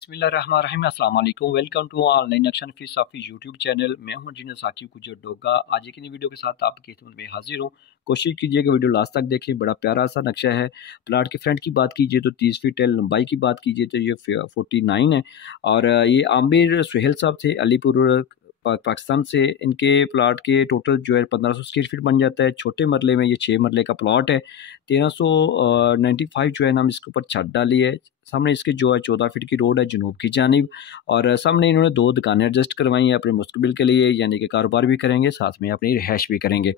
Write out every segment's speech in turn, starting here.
बिस्मिल्लाहिर्रहमानिर्रहीम अस्सलाम वालेकुम। वेलकम टू ऑनलाइन एक्शन फी साफ़ी यूट्यूब चैनल। मैं हूं जीना साकी कुछ डोगा। आज एक नई वीडियो के साथ आपकी खिदमत में हाजिर हूं। कोशिश कीजिएगा वीडियो लास्ट तक देखें। बड़ा प्यारा सा नक्शा है। प्लाट के फ्रंट की बात कीजिए तो 30 फीट है, लंबाई की बात कीजिए तो ये 49 है। और ये आमिर सुहेल साहब थे अलीपुर पाकिस्तान से। इनके प्लाट के टोटल जो है 1500 स्क्वायर फीट बन जाता है। छोटे मरले में ये 6 मरले का प्लाट है। 1395 जो है ना हम इसके ऊपर छत डाली है। सामने इसके जो है 14 फीट की रोड है जनूब की जानिब। और सामने इन्होंने 2 दुकानें एडजस्ट करवाई हैं अपने मुस्तकबिल के लिए, यानी कि कारोबार भी करेंगे, साथ में अपनी रिहाइश भी करेंगे।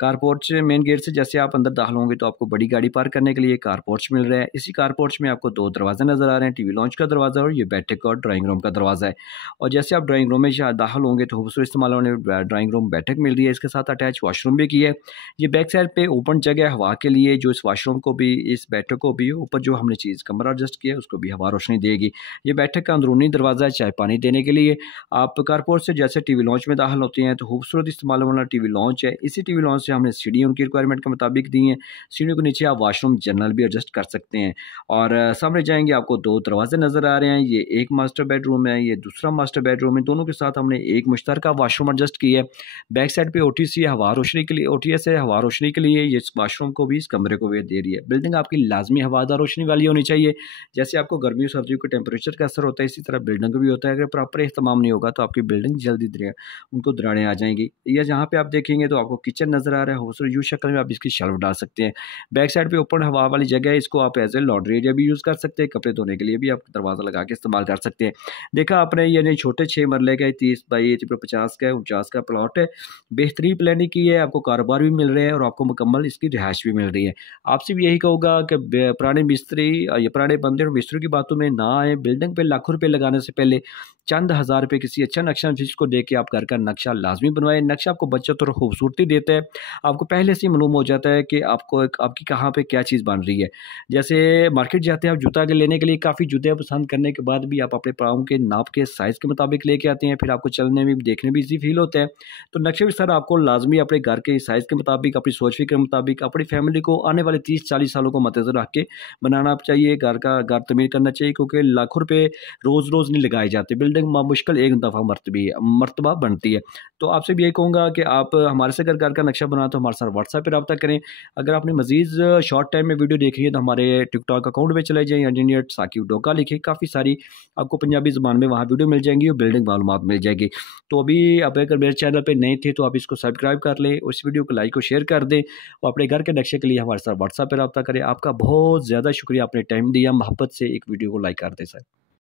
कारपोर्च मेन गेट से जैसे आप अंदर दाखिल होंगे तो आपको बड़ी गाड़ी पार्क करने के लिए कारपोर्च मिल रहा है। इसी कारपोर्च में आपको 2 दरवाजे नज़र आ रहे हैं, टीवी लॉन्च का दरवाज़ा और ये बैठक और ड्राइंग रूम का दरवाज़ा है। और जैसे आप ड्राइंग रूम में दाखिल होंगे तो खूबसूरत इस्तेमाल होने ड्राइंग रूम बैठक मिल रही है। इसके साथ अटैच वॉशरूम भी की है। ये बैक साइड पे ओपन जगह हवा के लिए, जो इस वॉशरूम को भी इस बैठक को भी ऊपर जो हमने चीज़ कमरा एडजस्ट किया है उसको भी हवा रोशनी देगी। ये बैठक का अंदरूनी दरवाज़ा है चाय पानी देने के लिए। आप कारपोर्ट से जैसे टीवी लॉन्च में दाखिल होते हैं तो खूबसूरत इस्तेमाल वाला टीवी लॉन्च है। इसी टीवी लॉन्च से हमने सीढ़ी उनकी रिक्वायरमेंट के मुताबिक दी है। सीढ़ियों के नीचे आप वॉशरूम जनरल भी एडजस्ट कर सकते हैं। और सामने जाएंगे आपको 2 दरवाजे नज़र आ रहे हैं। ये एक मास्टर बेडरूम है, ये दूसरा मास्टर बेडरूम है। दोनों के साथ हमने एक मुश्तरका वॉशरूम एडजस्ट की है। बैक साइड पे ओटीसी हवा रोशनी के लिए, ओटीएस है हवा रोशनी के लिए। ये इस वॉशरूम को भी इस कमरे को भी दे रही है। बिल्डिंग आपकी लाजमी हवादार रोशनी वाली होनी चाहिए। जैसे आपको गर्मियों सर्दियों के टेम्परेचर का असर होता है इसी तरह बिल्डिंग का भी होता है। अगर प्रॉपर एहतमाम नहीं होगा तो आपकी बिल्डिंग जल्दी उनको दरारें आ जाएंगी। या जहाँ पे आप देखेंगे तो आपको किचन नज़र आ रहा है खूबसूरत यू शक्ल में, आप इसकी शेल्फ डाल सकते हैं। बैक साइड पे ओपन हवा वाली जगह है, इसको आप एज ए लॉन्ड्री एरिया भी यूज़ कर सकते हैं। कपड़े धोने के लिए भी आप दरवाज़ा लगा के इस्तेमाल कर सकते हैं। देखा आपने, यानी छोटे 6 मरले का 30 बाई 50 का 49 का प्लॉट है। बेहतरीन प्लानिंग की है, आपको कारोबार भी मिल रहे हैं और आपको मुकम्मल इसकी रिहाइश भी मिल रही है। आपसे भी यही कहूँगा कि पुराने मिस्त्री या पुराने बंदे और मिस्त्री की बातों में ना आए। बिल्डिंग पे लाखों रुपए लगाने से पहले चंद हज़ार रुपये किसी अच्छा नक्शा नफीस को दे के आप घर का नक्शा लाजमी बनवाएं। नक्शा आपको बचत और खूबसूरती देता है। आपको पहले से ही मालूम हो जाता है कि आपकी कहाँ पे क्या चीज़ बन रही है। जैसे मार्केट जाते हैं आप जूता के लेने के लिए, काफ़ी जूते पसंद करने के बाद भी आप अपने पाँव के नाप के साइज़ के मुताबिक लेके आते हैं, फिर आपको चलने में भी देखने में ईजी फील होता है। तो नक्शे भी सर आपको लाजमी अपने घर के साइज़ के मुताबिक, अपनी सोच के मुताबिक, अपनी फैमिली को आने वाले 30-40 सालों को मद्देनज़र रख के बनाना चाहिए। घर तमीर करना चाहिए, क्योंकि लाखों रुपये रोज़ रोज़ नहीं लगाए जाते। बिल्डिंग मुश्किल एक दफ़ा मरतबा बनती है। तो आपसे भी यही कहूँगा कि आप हमारे से अगर घर का नक्शा बनाना तो हमारे साथ व्हाट्सएप पर रब्ता करें। अगर आपने मज़ीद शॉर्ट टाइम में वीडियो देखनी है तो हमारे टिकटॉक अकाउंट में चले जाएँ, इंजीनियर साकिब डोगा लिखे, काफ़ी सारी आपको पंजाबी ज़बान में वहाँ वीडियो मिल जाएंगी और बिल्डिंग मालूमात मिल जाएगी। तो अभी आप अगर मेरे चैनल पर नए थे तो आप इसको सब्सक्राइब कर लें, उस वीडियो को लाइक और शेयर कर दें और अपने घर के नक्शे के लिए हमारे साथ व्हाट्सएप पर रब्ता करें। आपका बहुत ज़्यादा शुक्रिया, आपने टाइम दिया, मोहब्बत से एक वीडियो को लाइक कर दें सर।